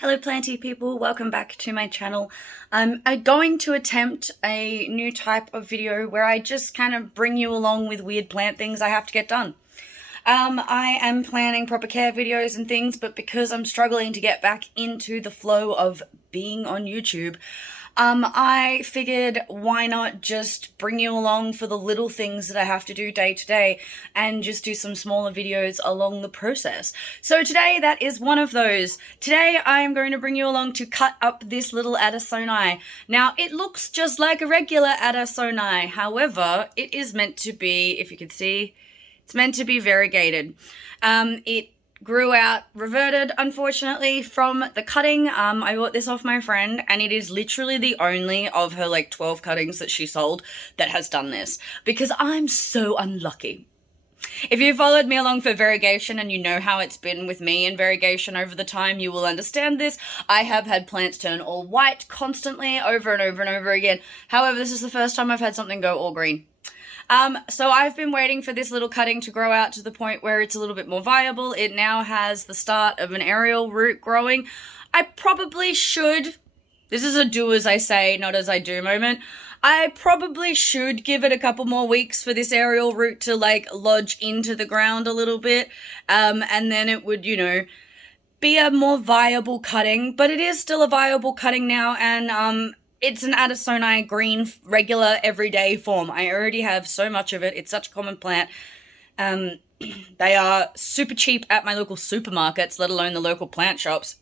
Hello planty people, welcome back to my channel. I'm going to attempt a new type of video where I just kind of bring you along with weird plant things I have to get done. I am planning proper care videos and things, but because I'm struggling to get back into the flow of being on YouTube, I figured why not just bring you along for the little things that I have to do day to day and just do some smaller videos along the process. So today that is one of those. Today I am going to bring you along to cut up this little Adansonii. Now it looks just like a regular Adansonii, however it is meant to be, if you can see, it's meant to be variegated. It grew out reverted, unfortunately, from the cutting. I bought this off my friend, and it is literally the only of her like 12 cuttings that she sold that has done this, because I'm so unlucky. If you followed me along for variegation and you know how it's been with me in variegation over the time, you will understand this. I have had plants turn all white constantly over and over and over again. However, this is the first time I've had something go all green. So I've been waiting for this little cutting to grow out to the point where it's a little bit more viable. It now has the start of an aerial root growing. I probably should, this is a do as I say, not as I do moment. I probably should give it a couple more weeks for this aerial root to like lodge into the ground a little bit. And then it would, you know, be a more viable cutting, but it is still a viable cutting now. And, it's an Adansonii green, regular, everyday form. I already have so much of it. It's such a common plant. They are super cheap at my local supermarkets, let alone the local plant shops.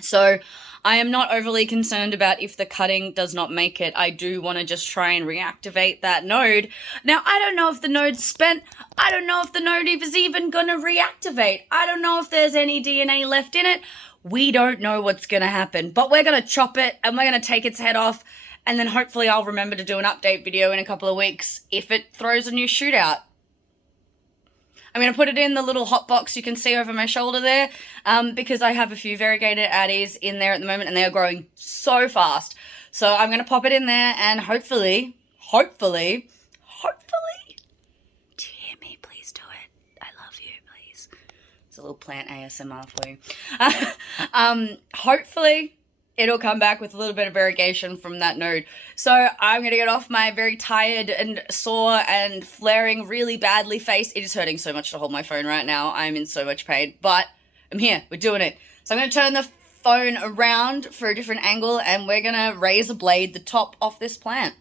So I am not overly concerned about if the cutting does not make it. I do want to just try and reactivate that node. Now, I don't know if the node's spent. I don't know if the node is even going to reactivate. I don't know if there's any DNA left in it. We don't know what's going to happen, but we're going to chop it and we're going to take its head off, and then hopefully I'll remember to do an update video in a couple of weeks if it throws a new shoot out. I'm going to put it in the little hot box you can see over my shoulder there, because I have a few variegated addies in there at the moment and they are growing so fast. So I'm going to pop it in there and hopefully, do you hear me? Please do it. I love you, please. It's a little plant ASMR for you. Hopefully it'll come back with a little bit of variegation from that node. So I'm going to get off my very tired and sore and flaring really badly face. It is hurting so much to hold my phone right now. I'm in so much pain, but I'm here. We're doing it. So I'm going to turn the phone around for a different angle and we're going to razor blade the top off this plant.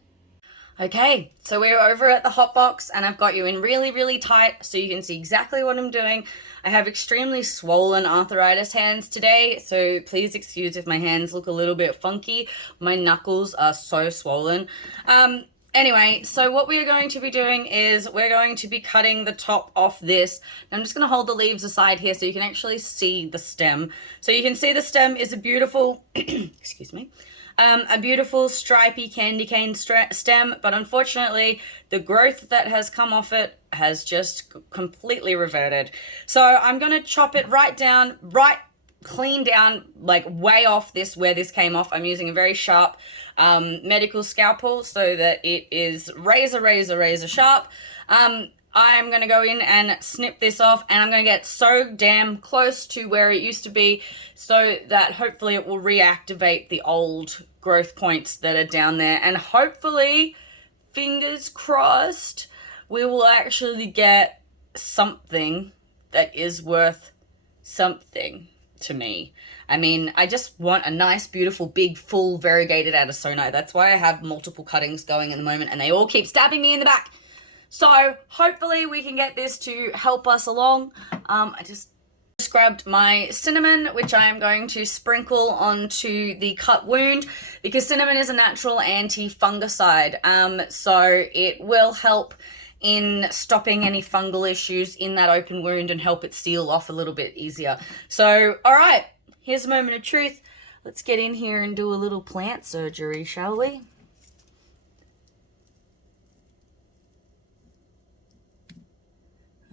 Okay, so we're over at the hot box and I've got you in really, really tight so you can see exactly what I'm doing. I have extremely swollen arthritis hands today, so please excuse if my hands look a little bit funky. My knuckles are so swollen. Anyway, so what we're going to be doing is we're going to be cutting the top off this. I'm just going to hold the leaves aside here so you can actually see the stem. So you can see the stem is a beautiful, excuse me, a beautiful stripy candy cane stem, but unfortunately the growth that has come off it has just completely reverted. So I'm going to chop it right clean down, like way off this where this came off. I'm using a very sharp medical scalpel so that it is razor sharp. I'm going to go in and snip this off, and I'm going to get so damn close to where it used to be so that hopefully it will reactivate the old growth points that are down there. And hopefully, fingers crossed, we will actually get something that is worth something to me. I mean, I just want a nice, beautiful, big, full, variegated Adansonii. That's why I have multiple cuttings going at the moment, and they all keep stabbing me in the back. So hopefully we can get this to help us along. I just grabbed my cinnamon, which I am going to sprinkle onto the cut wound because cinnamon is a natural anti-fungicide. So it will help in stopping any fungal issues in that open wound and help it seal off a little bit easier. So, all right, here's a moment of truth. Let's get in here and do a little plant surgery, shall we?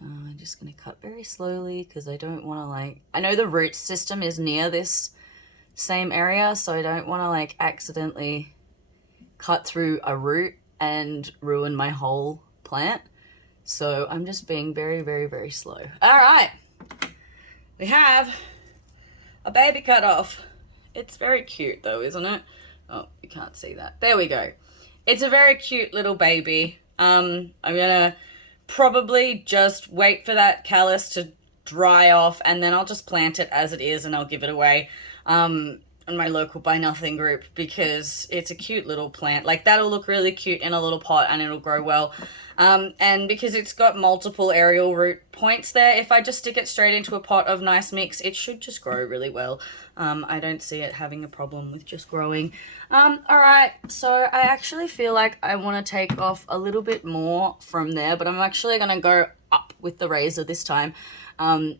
I'm just going to cut very slowly because I don't want to I know the root system is near this same area, so I don't want to accidentally cut through a root and ruin my whole plant. So I'm just being very slow. All right, we have a baby cut off. It's very cute though, isn't it? Oh, you can't see that. There we go. It's a very cute little baby. I'm gonna probably just wait for that callus to dry off, and then I'll just plant it as it is, and I'll give it away on my local Buy Nothing group, because it's a cute little plant. Like, that'll look really cute in a little pot and it'll grow well. And because it's got multiple aerial root points there, if I just stick it straight into a pot of nice mix, it should just grow really well. I don't see it having a problem with just growing. Alright, so I actually feel like I want to take off a little bit more from there, but I'm actually going to go up with the razor this time,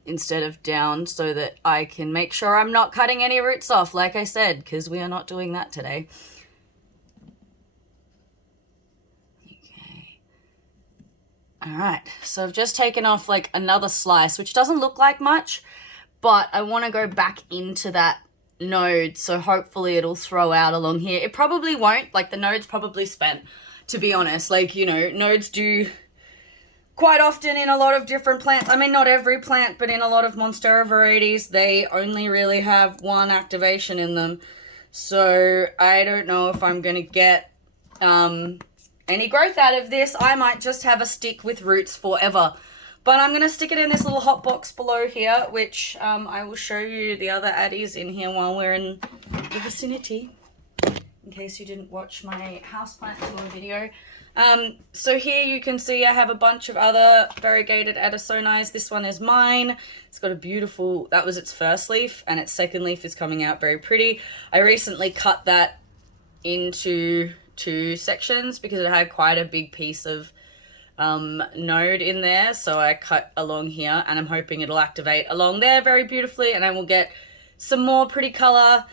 instead of down, so that I can make sure I'm not cutting any roots off, like I said, because we are not doing that today. Okay. Alright, so I've just taken off like another slice, which doesn't look like much, but I want to go back into that node, so hopefully it'll throw out along here. It probably won't, like the node's probably spent, to be honest. Like, you know, nodes do quite often in a lot of different plants. I mean, not every plant, but in a lot of Monstera varieties, they only really have one activation in them. So I don't know if I'm going to get any growth out of this. I might just have a stick with roots forever. But I'm going to stick it in this little hot box below here, which I will show you the other addies in here while we're in the vicinity, in case you didn't watch my houseplant tour video. So here you can see I have a bunch of other variegated Adansonii. This one is mine. It's got a beautiful, that was its first leaf, and its second leaf is coming out very pretty. I recently cut that into 2 sections because it had quite a big piece of node in there, so I cut along here, and I'm hoping it'll activate along there very beautifully, and I will get some more pretty color.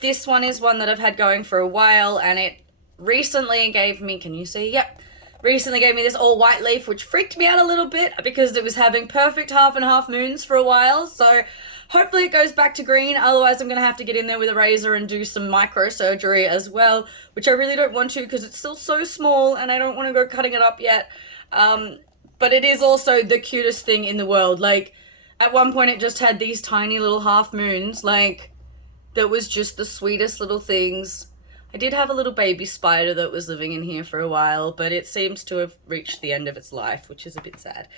This one is one that I've had going for a while, and it recently gave me, can you see? Yep. Recently gave me this all white leaf, which freaked me out a little bit because it was having perfect half and half moons for a while. So hopefully it goes back to green. Otherwise I'm going to have to get in there with a razor and do some microsurgery as well, which I really don't want to because it's still so small and I don't want to go cutting it up yet. But it is also the cutest thing in the world. Like, at one point it just had these tiny little half moons, like, that was just the sweetest little things. I did have a little baby spider that was living in here for a while, but it seems to have reached the end of its life, which is a bit sad.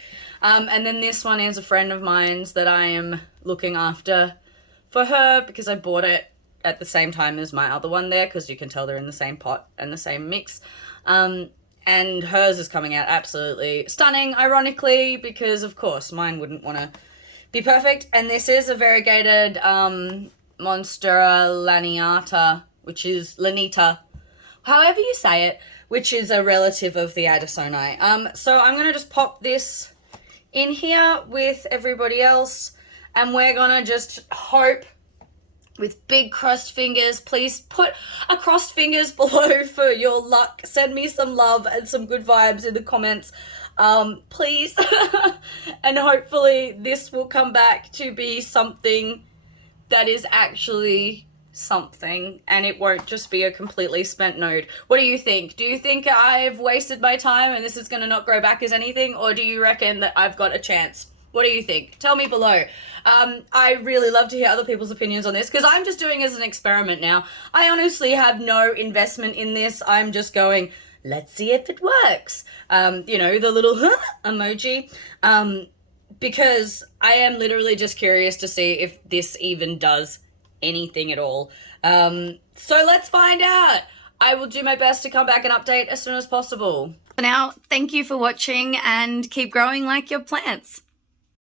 And then this one is a friend of mine's that I am looking after for her because I bought it at the same time as my other one there, because you can tell they're in the same pot and the same mix. And hers is coming out absolutely stunning, ironically, because of course mine wouldn't want to be perfect. And this is a variegated Monstera laniata, which is Lanita, however you say it, which is a relative of the Adansonii. So I'm going to just pop this in here with everybody else, and we're going to just hope with big crossed fingers. Please put a crossed fingers below for your luck. Send me some love and some good vibes in the comments, please. And hopefully this will come back to be something that is actually something, and it won't just be a completely spent node. What do you think? Do you think I've wasted my time and this is going to not grow back as anything, or do you reckon that I've got a chance? What do you think? Tell me below. I really love to hear other people's opinions on this, because I'm just doing it as an experiment now. I honestly have no investment in this. I'm just going, let's see if it works. You know, the little emoji. Because I am literally just curious to see if this even does anything at all. So let's find out. I will do my best to come back and update as soon as possible. For now, thank you for watching and keep growing like your plants.